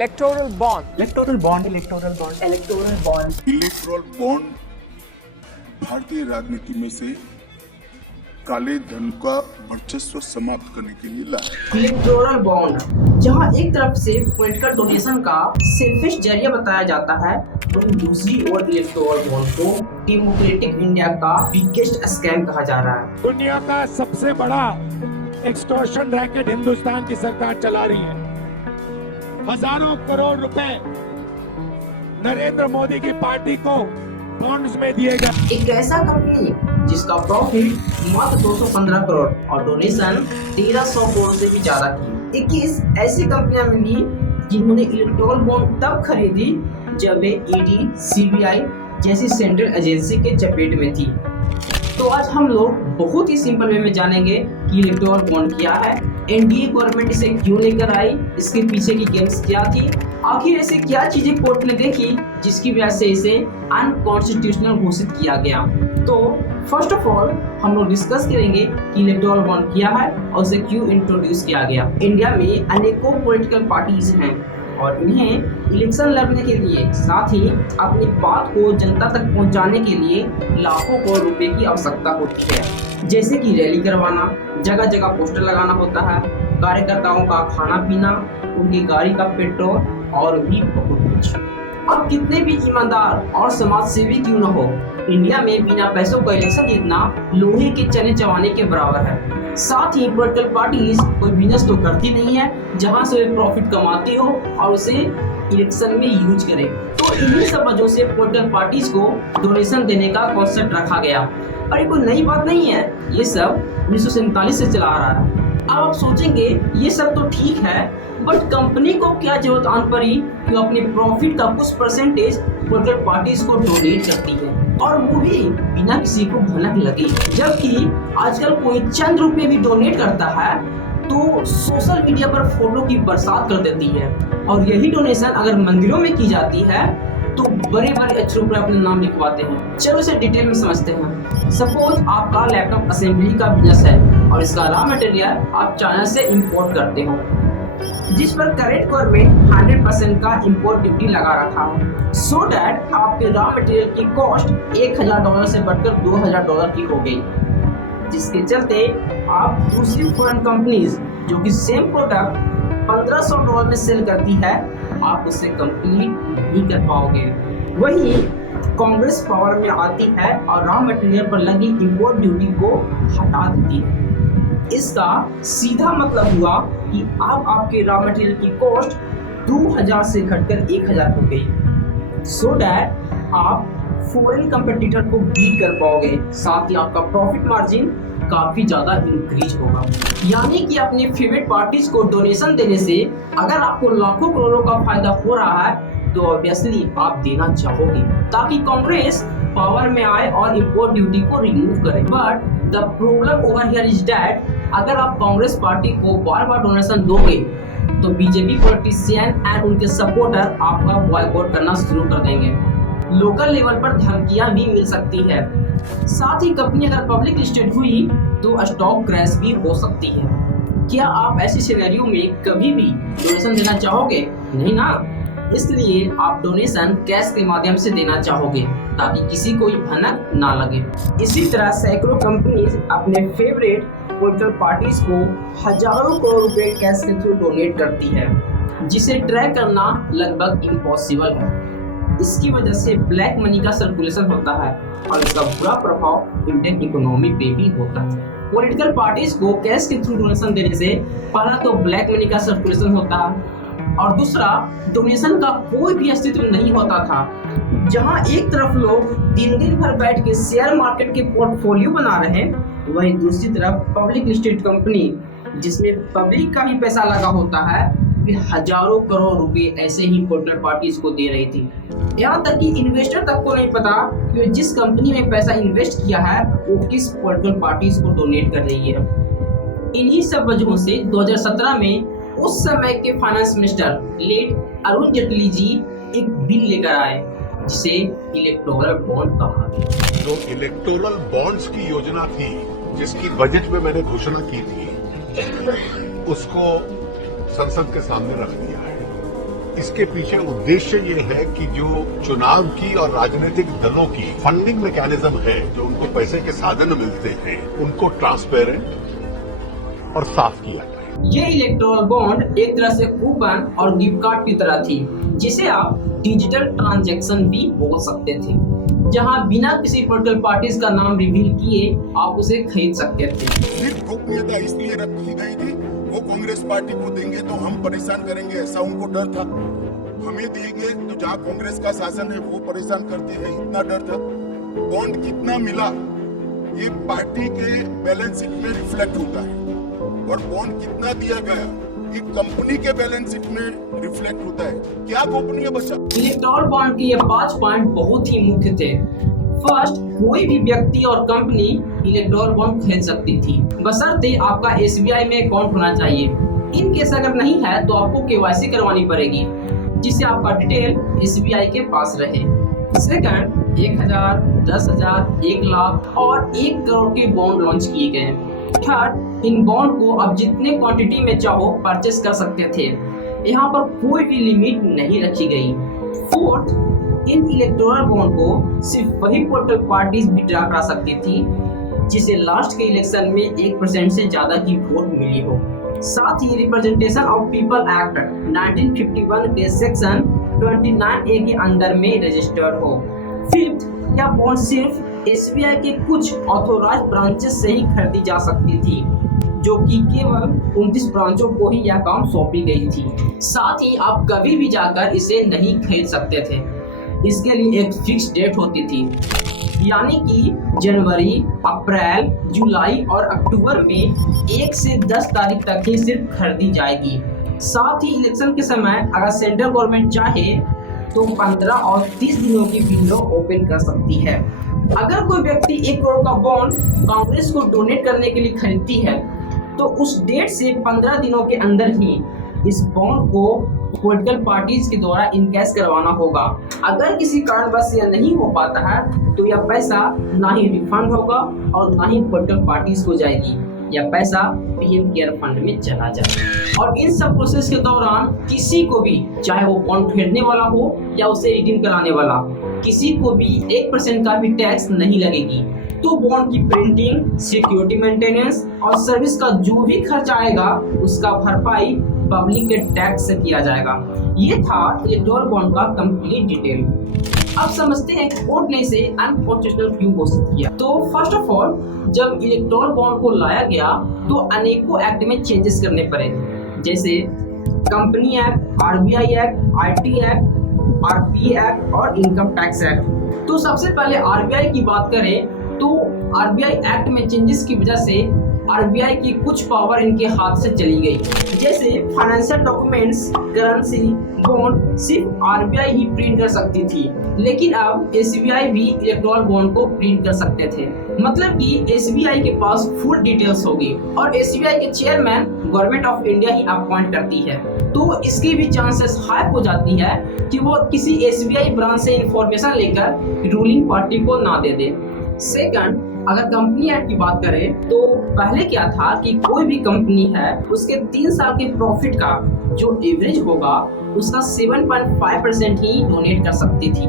Electoral bond, electoral bond, electoral bond, electoral bond. Electoral bond भारतीय राजनीति में से काले धन का वर्चस्व समाप्त करने के लिए लाया। इलेक्टोरल बॉन्ड, जहां एक तरफ से पॉलिटिकल डोनेशन का सेल्फिश जरिया बताया जाता है, वहीं दूसरी ओर इलेक्टोरल बॉन्ड को डेमोक्रेटिक इंडिया का बिगेस्ट स्कैम कहा जा रहा है। दुनिया का सबसे बड़ा एक्सटॉर्शन रैकेट हिंदुस्तान की सरकार चला रही है। हजारों करोड़ रुपए नरेंद्र मोदी की पार्टी को बॉन्ड्स में दिए गए। एक ऐसा कंपनी जिसका प्रॉफिट मात्र 215 करोड़ और डोनेशन 1300 करोड़ से भी ज्यादा की। 21 ऐसी कंपनियां मिली जिन्होंने इलेक्टोरल बॉन्ड तब खरीदी जब वे ईडी, सीबीआई जैसी सेंट्रल एजेंसी के चपेट में थी। तो आज हम लोग बहुत ही सिंपल वे में जानेंगे कि इलेक्टोरल बॉन्ड क्या है, एनडीए गवर्नमेंट इसे क्यों लेकर आई, इसके पीछे की गेम्स क्या थी, आखिर ऐसे क्या चीजें कोर्ट ने देखी जिसकी वजह से इसे अनकॉन्स्टिट्यूशनल घोषित किया गया। तो फर्स्ट ऑफ ऑल हम लोग डिस्कस करेंगे कि इलेक्टोरल बॉन्ड क्या है और उसे क्यों इंट्रोड्यूस किया गया। इंडिया में अनेकों पॉलिटिकल पार्टीज हैं और इन्हें इलेक्शन लड़ने के लिए साथ ही अपनी बात को जनता तक पहुंचाने के लिए लाखों करोड़ रुपए की आवश्यकता होती है, जैसे कि रैली करवाना, जगह जगह पोस्टर लगाना होता है, कार्यकर्ताओं का खाना पीना, उनकी गाड़ी का पेट्रोल और भी बहुत कुछ। अब कितने भी ईमानदार और समाज सेवी क्यों न हो, इंडिया में बिना पैसों का इलेक्शन जीतना लोहे के चने चबाने के बराबर है। साथ ही पॉलिटिकल पार्टीज कोई बिजनेस तो करती नहीं है जहां से वे प्रॉफिट कमाती हो और उसे इलेक्शन में यूज करे। तो इन्हीं सब वजहों से पॉलिटिकल पार्टीज को डोनेशन देने का कॉन्सेप्ट रखा गया। और ये कोई नई बात नहीं है, ये सब 1947 से चला आ रहा है। अब आप सोचेंगे ये सब तो ठीक है, बट कंपनी को क्या जरूरत आन पड़ी कि अपने प्रॉफिट का कुछ परसेंटेज पॉलिटिकल पार्टीज को डोनेट करती है, और वो भी बिना किसी को भनक लगे। जबकि आजकल कोई चंद रुपए भी डोनेट करता है तो सोशल मीडिया पर फोटो की बरसात कर देती है, और यही डोनेशन अगर मंदिरों में की जाती है तो बड़े बड़े अक्षरों पर अपने नाम लिखवाते हैं। चलो इसे डिटेल में समझते हैं। सपोज आपका लैपटॉप असेंबली का बिजनेस है और इसका रॉ मटेरियल आप चाइना से इंपोर्ट करते हो, जिस पर करेंट गवर्नमेंट 100% का इंपोर्ट ड्यूटी लगा रखा है, सो दैट आपके रॉ मटेरियल की कॉस्ट $1000 से बढ़कर $2000 की हो गई, जिसके चलते आप दूसरी फॉरेन कंपनीज जो कि सेम प्रोडक्ट $1500 में सेल करती है, आप उसे कंप्लीट नहीं कर पाओगे। वही कांग्रेस पावर में आती है और रॉ मटेरियल पर लगी इंपोर्ट ड्यूटी को हटा देती है। इसका सीधा मतलब हुआ कि अब आपके रॉ मटेरियल की कॉस्ट 2000 से घटकर 1000 हो गई, सो दैट आप फॉरेन कंपटीटर को बीट कर पाओगे। साथ ही आपका प्रॉफिट मार्जिन काफी ज्यादा इंक्रीज होगा। यानी कि अपने फेवरेट पार्टीज को डोनेशन देने से अगर आपको लाखों करोड़ों का फायदा हो रहा है तो ऑब्वियसली आप देना चाहोगे ताकि कांग्रेस पावर में आए और इंपोर्ट ड्यूटी को रिमूव करे। But the problem over here is that अगर आप कांग्रेस पार्टी को बार बार डोनेशन दोगे तो बीजेपी पॉलिटिशियन एंड उनके सपोर्टर आपका बॉयकॉट करना शुरू कर देंगे। लोकल लेवल पर धमकियां भी मिल सकती है। साथ ही कंपनी अगर पब्लिक लिस्टेड हुई तो स्टॉक क्रैश भी हो सकती है। क्या आप ऐसी सिनेरियो में कभी भी डोनेशन देना चाहोगे? नहीं ना। इसलिए आप डोनेशन कैश के माध्यम से देना चाहोगे ताकि किसी को भनक ना लगे। इसी तरह सैकड़ों कंपनीज अपने फेवरेट पॉलिटिकल पार्टीज को हजारों करोड़ रुपए कैश के थ्रू डोनेट करती है, जिसे ट्रैक करना लगभग इम्पॉसिबल है। इसकी वजह से ब्लैक मनी का सर्कुलेशन होता है और इसका बुरा प्रभाव इंडियन इकोनॉमी पे भी होता है। पॉलिटिकल पार्टीज को कैश के थ्रू डोनेशन देने से पहला तो ब्लैक मनी का सर्कुलेशन होता है और दूसरा डोनेशन का कोई भी अस्तित्व नहीं होता था। जहां एक तरफ लोग दिन भर बैठ के शेयर मार्केट के पोर्टफोलियो बना रहे हैं, वहीं दूसरी तरफ पब्लिक लिस्टेड कंपनी जिसमें पब्लिक का भी पैसा लगा होता है भी हजारों करोड़ रुपए ऐसे ही पॉलिटिकल पार्टीज को दे रही थी। यहाँ तक कि इन्वेस्टर तक को नहीं पता कि जिस कंपनी में पैसा इन्वेस्ट किया है वो किस पॉलिटिकल पार्टीज को डोनेट कर रही है। इन्हीं सब वजहों से 2017 में उस समय के finance minister late Arun Jaitley ji एक बिल लेकर आए जिसे इलेक्टोरल बॉन्ड कहा गया। जो इलेक्टोरल बॉन्ड्स की योजना थी जिसकी बजट में मैंने घोषणा की थी, उसको संसद के सामने रख दिया है इसके पीछे उद्देश्य ये है कि जो चुनाव की और राजनीतिक दलों की फंडिंग मैकेनिज्म है, जो उनको पैसे के साधन मिलते हैं, उनको ट्रांसपेरेंट और साफ किया जाए। ये इलेक्टोरल बॉन्ड एक तरह से कूपन और गिफ्ट कार्ड की तरह थी, जिसे आप डिजिटल ट्रांजैक्शन भी बोल सकते थे, जहां बिना किसी पॉलिटिकल पार्टीज का नाम रिवील किए आप उसे खरीद सकते थे। सिर्फ गोपनीयता इसलिए रखी गई थी, वो कांग्रेस पार्टी को देंगे तो हम परेशान करेंगे, ऐसा उनको डर था। हमें देंगे तो जहाँ कांग्रेस का शासन है वो परेशान करती है, इतना डर था। बॉन्ड कितना मिला ये पार्टी के बैलेंस शीट में रिफ्लेक्ट होता है, और बॉन्ड कितना दिया गया ये कंपनी के बैलेंस शीट में रिफ्लेक्ट होता है। क्या गोपनीय बचा? इलेक्टोरल बॉन्ड के ये 5 पॉइंट बहुत ही मुख्य थे। फर्स्ट, कोई भी व्यक्ति और कंपनी इलेक्टोरल बॉन्ड खरीद सकती थी, बशर्ते आपका SBI में अकाउंट होना चाहिए। इन केस अगर नहीं है तो आपको KYC करवानी पड़ेगी, जिससे आपका डिटेल SBI के पास रहे। सेकंड, 1000, 10,000, 1 लाख और 1 करोड़ के बॉन्ड लॉन्च किए गए। थर्ड, इन बॉन्ड को आप जितने क्वांटिटी में चाहो परचेस कर सकते थे, यहाँ पर कोई भी लिमिट नहीं रखी गई। फोर्थ, इन इलेक्टोरल बॉन्ड को सिर्फ वही पॉलिटिकल पार्टीज विड्रॉ करा सकती थी जिसे लास्ट के इलेक्शन में 1% से ज्यादा की वोट मिली हो। साथ ही रिप्रेजेंटेशन ऑफ पीपल एक्ट 1951 के सेक्शन 29A के अंदर में रजिस्टर्ड हो। फिफ्थ, यह बॉन्ड सिर्फ SBI के कुछ ऑथोराइज्ड ब्रांचेस से ही खरीदी जा सकती थी, जो कि केवल 29 ब्रांचों को ही यह काम सौंपी गई थी। साथ ही आप कभी भी जाकर इसे नहीं खरीद सकते थे, इसके लिए एक फिक्स डेट होती थी, यानी कि जनवरी, अप्रैल, जुलाई और अक्टूबर में 1 से 10 तारीख तक ही सिर्फ खरीदी जाएगी। साथ ही इलेक्शन के समय अगर सेंट्रल गवर्नमेंट चाहे तो 15 और 30 दिनों की विंडो ओपन कर सकती है। अगर कोई व्यक्ति 1 करोड़ का बॉन्ड कांग्रेस को डोनेट करने के लिए खरीदती है तो उस डेट से 15 दिनों के अंदर ही इस बॉन्ड को पॉलिटिकल पार्टीज के द्वारा इनकैश करवाना होगा। अगर किसी कारणवश यह नहीं हो पाता है तो यह पैसा ना ही रिफंड होगा और ना ही पॉलिटिकल पार्टीज को जाएगी, यह पैसा PM केयर फंड में चला जाए। और इन सब प्रोसेस के दौरान किसी को भी, चाहे वो बॉन्ड खरीदने वाला हो या उसे रिडीम कराने वाला, किसी को भी 1% का भी टैक्स नहीं लगेगी। तो बॉन्ड की प्रिंटिंग, सिक्योरिटी मेंटेनेंस और सर्विस का जो भी खर्च आएगा उसका भरपाई पब्लिक के टैक्स से किया जाएगा। ये था इलेक्टोरल बॉन्ड का कंप्लीट डिटेल। अब समझते हैं कोर्ट ने इसे अनकॉन्स्टिट्यूशनल क्यों घोषित किया। तो फर्स्ट ऑफ ऑल, जब इलेक्टोरल बॉन्ड को लाया गया तो अनेकों एक्ट में चेंजेस करने पड़े, जैसे company act, RBI act, IT act, RPA act और इनकम टैक्स एक्ट। तो सबसे पहले RBI की बात करें तो RBI एक्ट में चेंजेस की वजह से RBI की कुछ पावर इनके हाथ से चली गई, जैसे फाइनेंशियल डॉक्यूमेंट्स, करेंसी, बॉन्ड सिर्फ RBI ही प्रिंट कर सकती थी, लेकिन अब SBI भी इलेक्टोरल बॉन्ड को प्रिंट कर सकते थे। मतलब कि SBI के पास फुल डिटेल्स होगी और SBI के चेयरमैन गवर्नमेंट ऑफ इंडिया ही अपॉइंट करती है, तो इसकी भी चांसेस हाई हो जाती है कि वो किसी SBI ब्रांच से इंफॉर्मेशन लेकर रूलिंग पार्टी को ना दे दे। सेकंड, अगर कंपनी एक्ट की बात करें तो पहले क्या था कि कोई भी कंपनी है उसके 3 साल के प्रॉफिट का जो एवरेज होगा उसका 7.5% ही डोनेट कर सकती थी।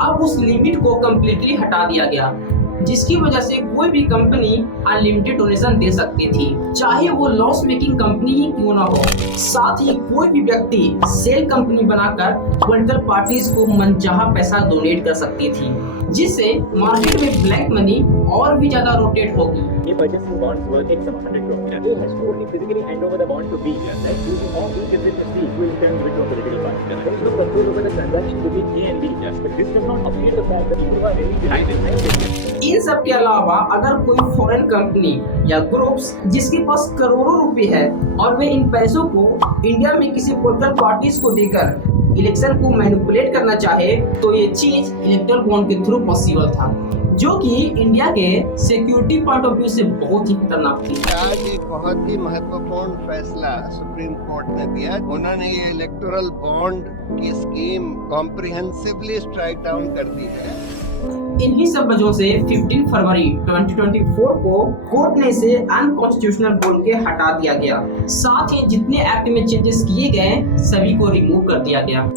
अब उस लिमिट को कम्प्लीटली हटा दिया गया, जिसकी वजह से कोई भी कंपनी अनलिमिटेड डोनेशन दे सकती थी, चाहे वो लॉस मेकिंग कंपनी ही क्यों ना हो। साथ ही कोई भी व्यक्ति सेल कंपनी बनाकर पॉलिटिकल पार्टीज को मनचाहा पैसा डोनेट कर सकती थी, जिससे मार्केट में ब्लैक मनी और भी ज्यादा रोटेट होगी। He purchased two bonds worth $100 crores. Who has to only physically hand over the bond to me, like using all these different C, who will turn it to a political party. There is no control over the transaction between A and B. Yes, but this does not obviate the fact that you are really behind it. इन सब के अलावा अगर कोई foreign company या groups जिसके पास करोड़ों रुपए है और वे इन पैसों को इंडिया में किसी पॉलिटिकल पार्टीज को देकर इलेक्शन को मैनिपुलेट करना चाहे तो ये चीज इलेक्टोरल बॉन्ड के थ्रू पॉसिबल था, जो कि इंडिया के सिक्योरिटी पॉइंट ऑफ व्यू से बहुत ही खतरनाक थी। आज एक बहुत ही महत्वपूर्ण फैसला सुप्रीम कोर्ट ने दिया। उन्होंने ये इलेक्टोरल बॉन्ड की स्कीम कॉम्प्रिहेंसिवली स्ट्राइक डाउन कर दी है इन्हीं सब वजहों से 15 फरवरी 2024 को कोर्ट ने इसे अनकॉन्स्टिट्यूशनल बोल के हटा दिया गया। साथ ही जितने एक्ट में चेंजेस किए गए सभी को रिमूव कर दिया गया।